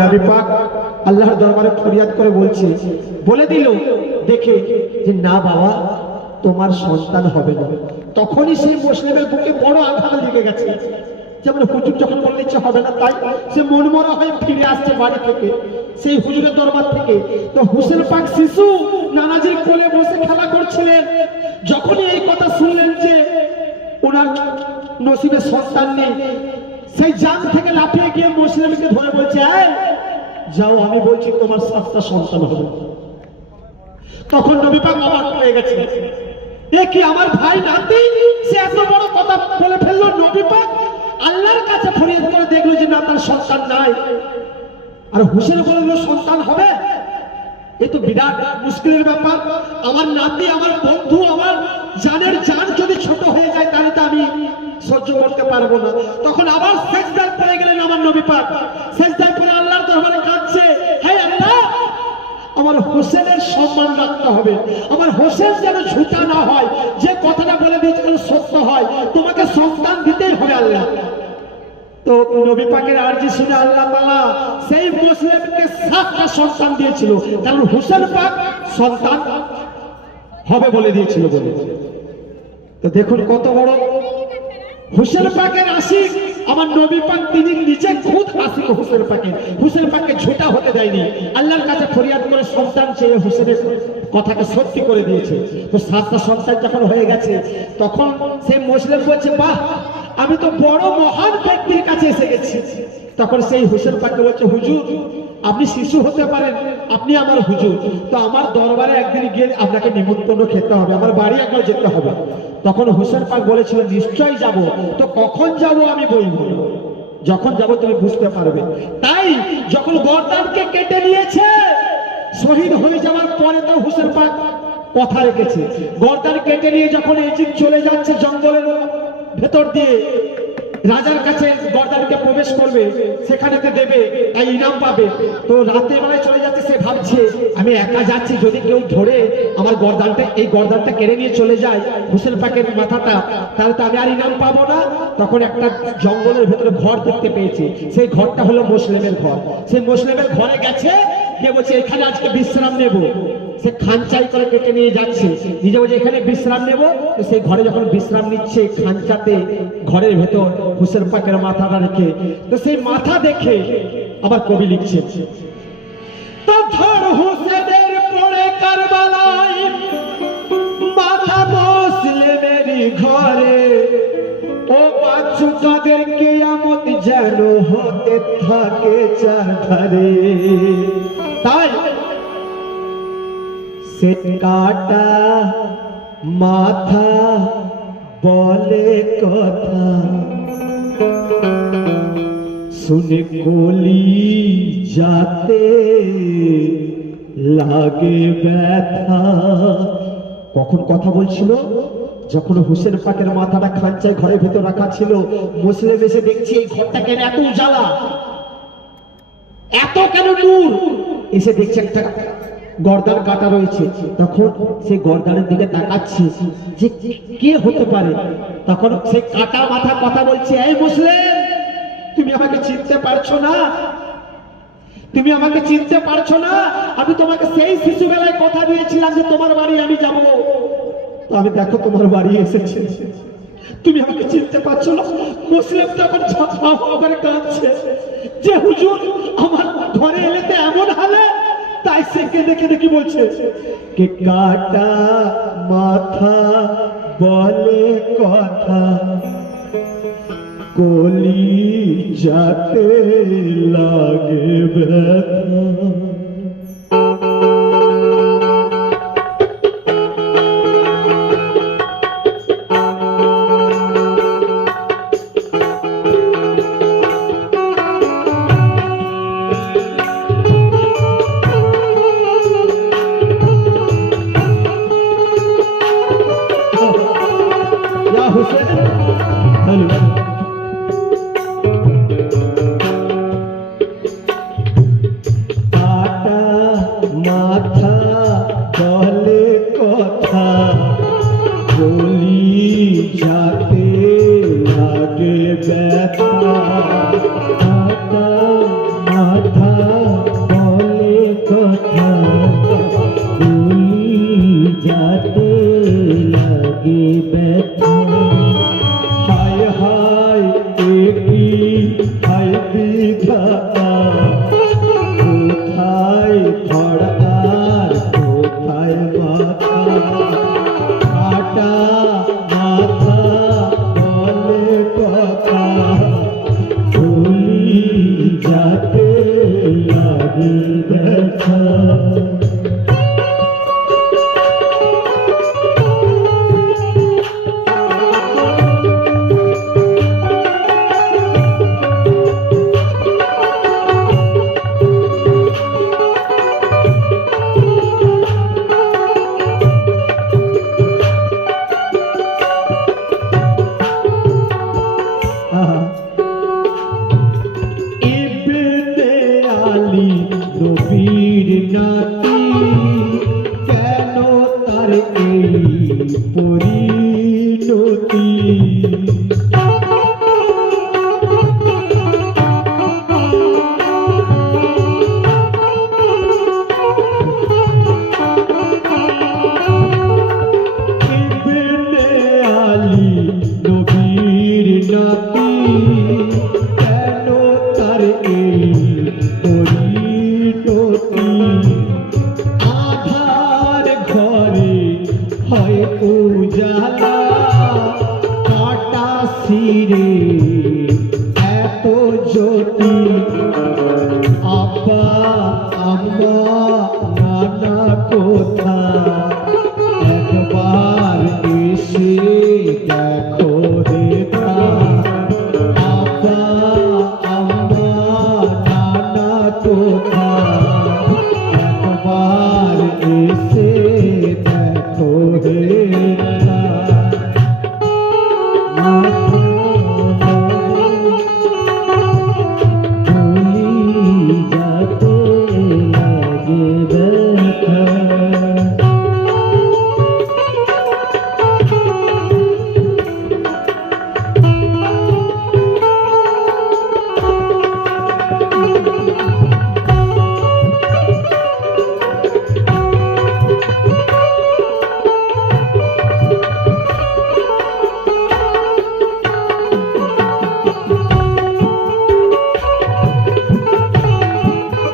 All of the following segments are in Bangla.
নবী পাক আল্লাহর দরবারে ফরিয়াদ করে বলছে, বলে দিল দেখে যে না বাবা তোমার সন্তান হবে না। তখনই সেই মুসলিমের বুকে বড় আঘাত লেগে গেছে। যেমন হুজুর যখন বললে ইচ্ছে হবে না, তাই সে মনমরা হয়ে ফিরে আসছে বাড়ি থেকে, সেই হুজুরের দরবার থেকে। তো হুসেন পাক শিশু নানাজির কোলে বসে খেলা করছিলেন। যখনই এই কথা শুনলেন যে ওনার নসিবে সন্তান নেই, সেই জান থেকে লাফিয়ে গিয়ে মুসলিমকে ধরে বলছে, যাও আমি বলছি তোমার 7টা সন্তান হবে। তখন নবী পাক অবাক হয়ে গেছে, এ কি আমার ভাই নাতি, সে এত বড় কথা বলে ফেললো। নবী পাক আল্লাহর কাছে ফরিয়াদ করে দেখলো যে না, তার সন্তান নাই। আর হুসেন বলল সন্তান হবে, এ তো বিরাট মুশকিলের ব্যাপার। আমার নাতি, আমার বন্ধু, আমার জানের জান যদি ছোট হয়ে যায় তাহলে তো আমি সহ্য করতে পারবো না। তখন আবার সেজদায় পড়ে গেলেন আমার নবী পাক। সেজদায় পড়ে আল্লাহর দরবারে কাঁদছে, হে আল্লাহ আমার হোসেনের সম্মান রাখতে হবে, আমার হোসেন যেন ঝুটা না হয়, যে কথাটা বলে দিয়েছে যেন সত্য হয়, তোমাকে সন্তান দিতেই হবে আল্লাহ। তো নবী পাকের আরজি শুনে আল্লাহ তাআলা সেই মুসলিমকে 7টা সন্তান দিয়েছিল, কারণ হোসেন পাক সন্তান হবে বলে দিয়েছিল বলে। তো দেখুন কত বড় হোসেন পাকের আশিক আমার নবী পাক, তিনি নিজে খুদ আশিক হোসেন পাকের। হোসেন পাককে ঝোটা হতে দেয়নি, আল্লাহর কাছে ফরিয়াদ করে সন্তান চেয়ে হোসেনের কথাকে সত্যি করে দিয়েছে। তো 7টা সন্তান যখন হয়ে গেছে, তখন সেই মুসলিম বলছে, বাহ আমি তো বড় মহান ব্যক্তির কাছে এসে গেছি। তখন সেই হোসেন পাককে বলছে, হুজুর আপনি শিশু হতে পারেন, আপনি আমার হুজুর, তো আমার দরবারে একদিন গিয়ে আপনাকে নিমন্ত্রণ খেতে হবে, আমার বাড়ি একবার যেতে হবে। তখন হোসেন পাক বলেছিল, নিশ্চয়ই যাব, তো কখন যাব আমি বলবো, যখন যাব তুমি বুঝতে পারবে। তাই যখন গর্দানকে কেটে নিয়েছে, শহীদ হয়ে যাওয়ার পরে তো হোসেন পাক কথা রেখেছে। গর্দান কেটে নিয়ে যখন ইজিপ্ট চলে যাচ্ছে জঙ্গলের ভেতর দিয়ে, রাজার কাছে গর্দানকে প্রবেশ করবে, সেখানেতে দেবে, তাই ইনাম পাবে। তো রাতের বেলায় চলে যাচ্ছে, সে ভাবছে আমি একা যাচ্ছি, যদি কেউ ধরে আমার গর্দানটা, এই গর্দানটা কেড়ে নিয়ে চলে যায় হোসেন পাকের মাথাটা, তাহলে তো আমি আর ইনাম পাবো না। তখন একটা জঙ্গলের ভেতরে ঘর দেখতে পেয়েছে, সেই ঘরটা হলো মুসলিমের ঘর। সেই মুসলিমের ঘরে গেছে, গিয়ে বলছে এখানে আজকে বিশ্রাম নেব। সে খানচাই করে কেটে নিয়ে যাচ্ছে, নিজে বলছে এখানে বিশ্রাম নেব। তো সেই ঘরে যখন বিশ্রাম নিচ্ছে, খানচাতে ঘরের ভেতর হোসেন পাকের মাথাটা রেখে, তো সেই মাথা দেখে আবার কবি লিখছে, তো ধর হোসেনের পড়ে কারবালায় মাথা মুসলিমেরই ঘরে, ও বাচ্চু তাদের কিয়ামত যেন হতে থাকে চারধারে। তাই সে কাটা মাথা বলে কথা, শুনে কলি যাতে লাগে ব্যথা। কখন কথা বলছিল? যখন হোসেন পাকের মাথাটা খাঁচায় ঘরের ভেতর রাখা ছিল। মুসলিম এসে দেখছি এই ঘরটা কেন এত উজালা, এত কেন নূর, এসে দেখছে একটা গর্দান কাটা রয়েছে। তখন সেই গর্দানের দিকে তাকাচ্ছে যে কে হতে পারে। তখন সেই কাটা মাথা কথা বলছে, এই মুসলিম তুমি আমাকে চিনতে পারছো না, তুমি আমাকে চিনতে পারছো না? আমি তোমাকে সেই শিশুবেলায় কথা দিয়েছিলাম যে তোমার বাড়ি আমি যাব, তো আমি দেখো তোমার বাড়ি এসেছে, তুমি আমাকে চিনতে পারছো না? মুসলিম তখন করে কাঁদছে যে হুজুর আমার ঘরে এলে তো এমন হালে। তাই সে কেঁদে কেঁদে কি বলছে, কে কাটা মাথা বলে কথা, কলি যাতে লাগে ব্যথা। মাথা বলে কথা, বলি যাতে লাগে ব্যথা, মাথা বলে কথা ভুলি যাতে লাগে ব্যথা। হায় হায় একই হায় বিধাতা, কোথায় ধর আর কোথায় মাথা, কাটা মাথা বলে কথা ভুলি যাতে লাগে ব্যথা। ইবনে আলী নবীর নাতি, কেন তার এই পরিণতি। ইবনে আলী নবীর নাতি, কেন তার এই পরিণতি। আধার ঘরে হয় উজালা, কাটা শিরে এত জ্যোতি। আব্বা আম্মা নানা কোথা, একবার এসে দেখো রে প্রাণ। আব্বা আম্মা নানা কোথা, একবার এসে দেখো রে প্রাণ। ভুলি যাতে লাগে ব্যথা।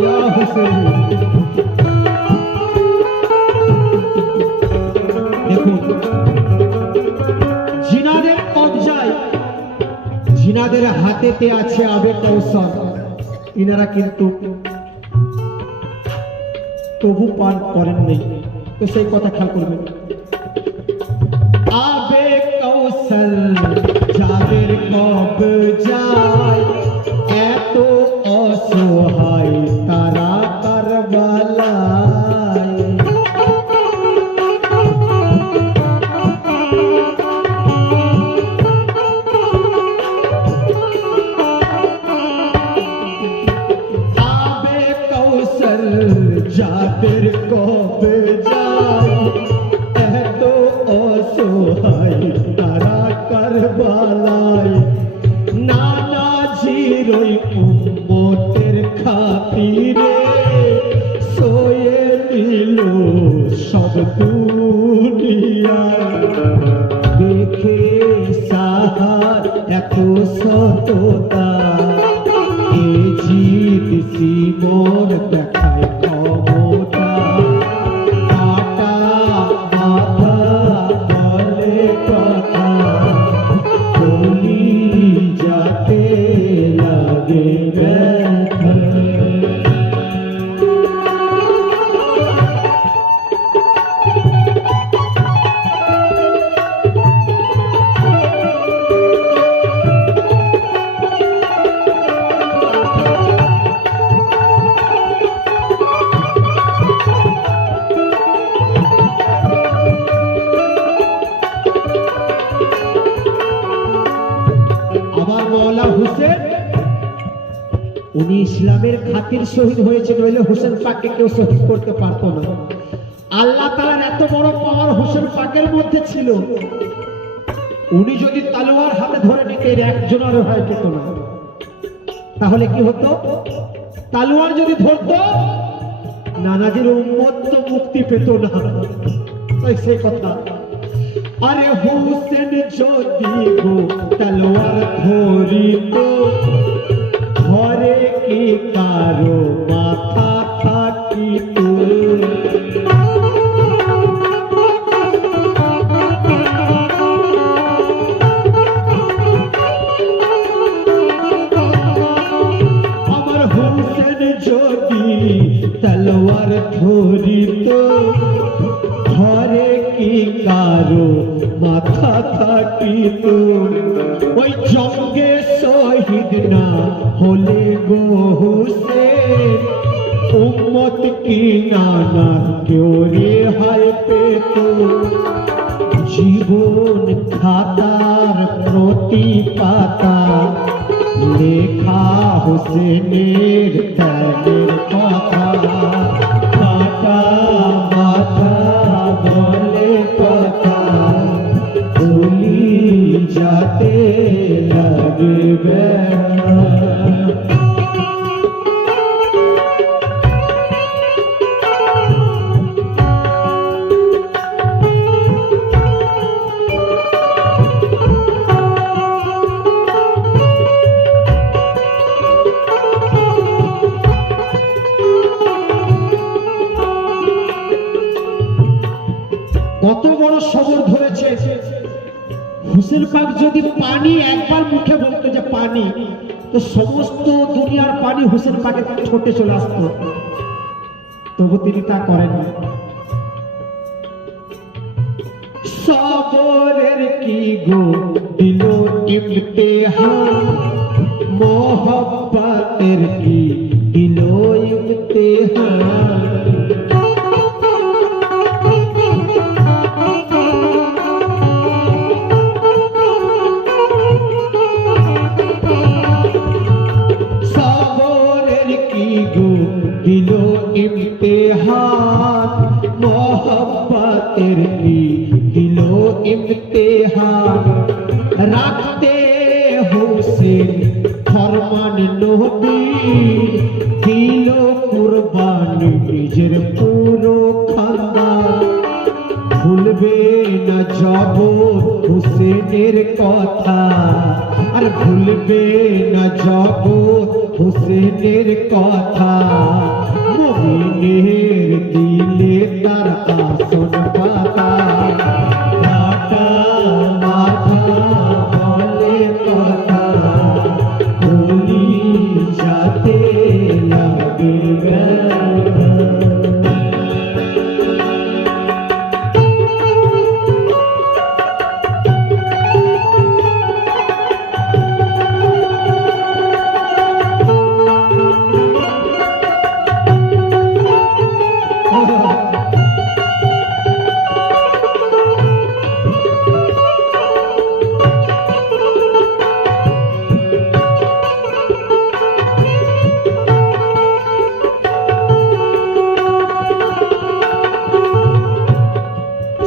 ইয়া হুসেন। দেখুন, জিনাদের কবজায়, জিনাদের হাতেতে আছে আবে কৌশল। ইনারা কিন্তু তবু পান করেননি, তো সেই কথা খেয়াল করবেন। আবে কৌশল যাদের কবজায়, এত অসহায় তারা কারবালায়। আবে কৌশল যাদের কবজায়, এত অসহায় তারা কারবালায়। নানা জিরোই উম্মতের খাতিরে সয়ে নিল সব দুনিয়ায়। দেখে সাহার এত সততা, এ জিদ সিমোর দেখায় ক্ষমতা। কাটা মাথা বলে কথা, বলি যাতে লাগে ব্যথা। আবার মওলা হুসেন, উনি ইসলামের খাতির শহীদ হয়েছে, নইলে হোসেন পাককে কেউ শহীদ করতে পারতো না। আল্লাহ তাআলার এত বড় পাওয়ার হোসেন পাকের মধ্যে ছিল, উনি যদি তলোয়ার হাতে ধরে নিতেন একজনের ভয় পেত না। তাহলে কি হতো? তালোয়ার যদি ধরতো নানাজির উম্মত তো মুক্তি পেত না। তাই সেই কথা, আরে হোসেন যদি গো তলোয়ার ধরিত, ঘরে কি কারো মাথা থাকিত। আমার হোসেন যদি তলোয়ার ধরিত, ঘরে কি কারো মাথা থাকিত। ওই জঙ্গে শহীদ না হলে গো হুসেন, উম্মত কি নানা কেউ রেহাই পেত। জীবন খাতার প্রতি পাতা লেখা হোসেনের ত্যাগের কথা। কাটা মাথা বলে কথা, গুলি যাতে লাগে ব্যথা। কত বড় সবর ধরেছে। হুসেন পাক যদি পানি একবার মুখে বলতো যে পানি, তো সমস্ত দুনিয়ার পানি হুসেন পাকের ছোটে চলে আসতো, তবু তিনি তা করেন। সবরের কি গো দিল ইমতিহান, মোহব্বতের কি দিল ইমতিহান। দিলো ইমতিহান, মোহব্বতের কি দিলো ইমতিহান। রাখতে হোসেন ফরমান নবী, দিল কুরবানি নিজের পুরো খানদান। ভুলবে না জব হোসেনের কথা, আর ভুলবে না জব হোসেনের কথা। মুমিনের দিলে তার আসন পাতা, কাটা মাথা বলে কথা, গুলি যাতে লাগে ব্যথা।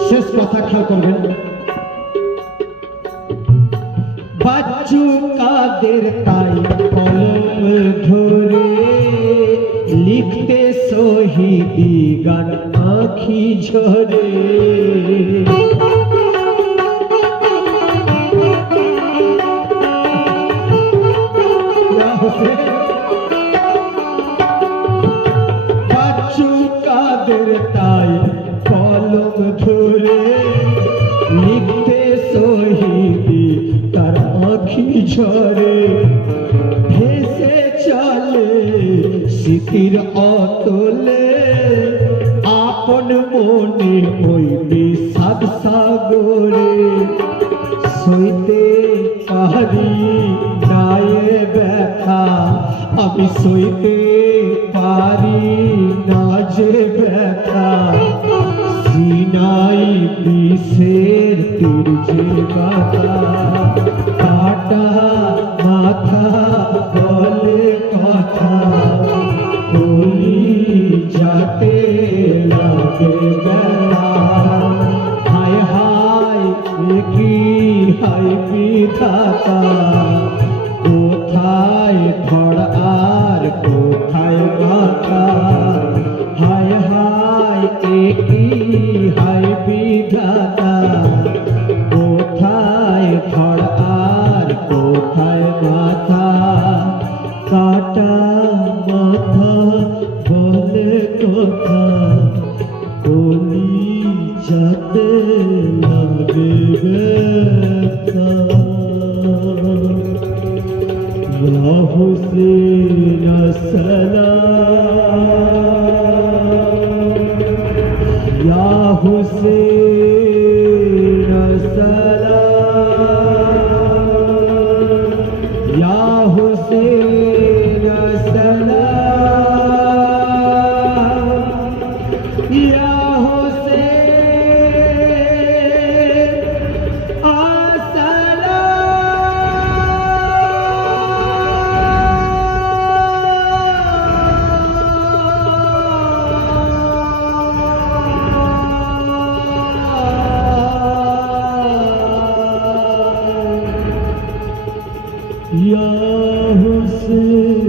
শেষ কথা খেয়াল করবেন, বাচ্চু কাদের তাই কলম ধরে লিখতে শহীদি গান আঁখি ঝরে। বাচ্চু কাদের তাই কলম ধরে লিখতে শহীদি তার আঁখি ঝরে। ভেসে চলে স্মৃতির অতলে, আপন মনে ওই বিষাদ সাগরে। সইতে পারি নায়ে ব্যথা, আমি সইতে পারি না যে ব্যথা। সিনাই বিষের তীর যে গাথা, কাটা মাথা বলে কথা, গুলি যাতে লাগে ব্যথা। হায় হায় কি হায় বিধাতা, কোথায় ধর আর কোথায় কথা বলি যাতে লাগে ব্যথা ইয়া হুসেন সালাম ইয়া হুসেন সালাম ইয়া হুসেন সালাম ইয়া Ya Hussein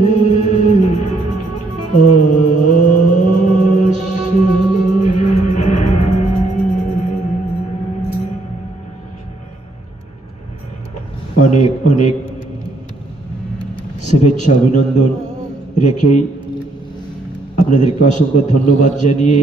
অনেক অনেক শুভেচ্ছা অভিনন্দন রেখেই আপনাদেরকে অসংখ্য ধন্যবাদ জানিয়ে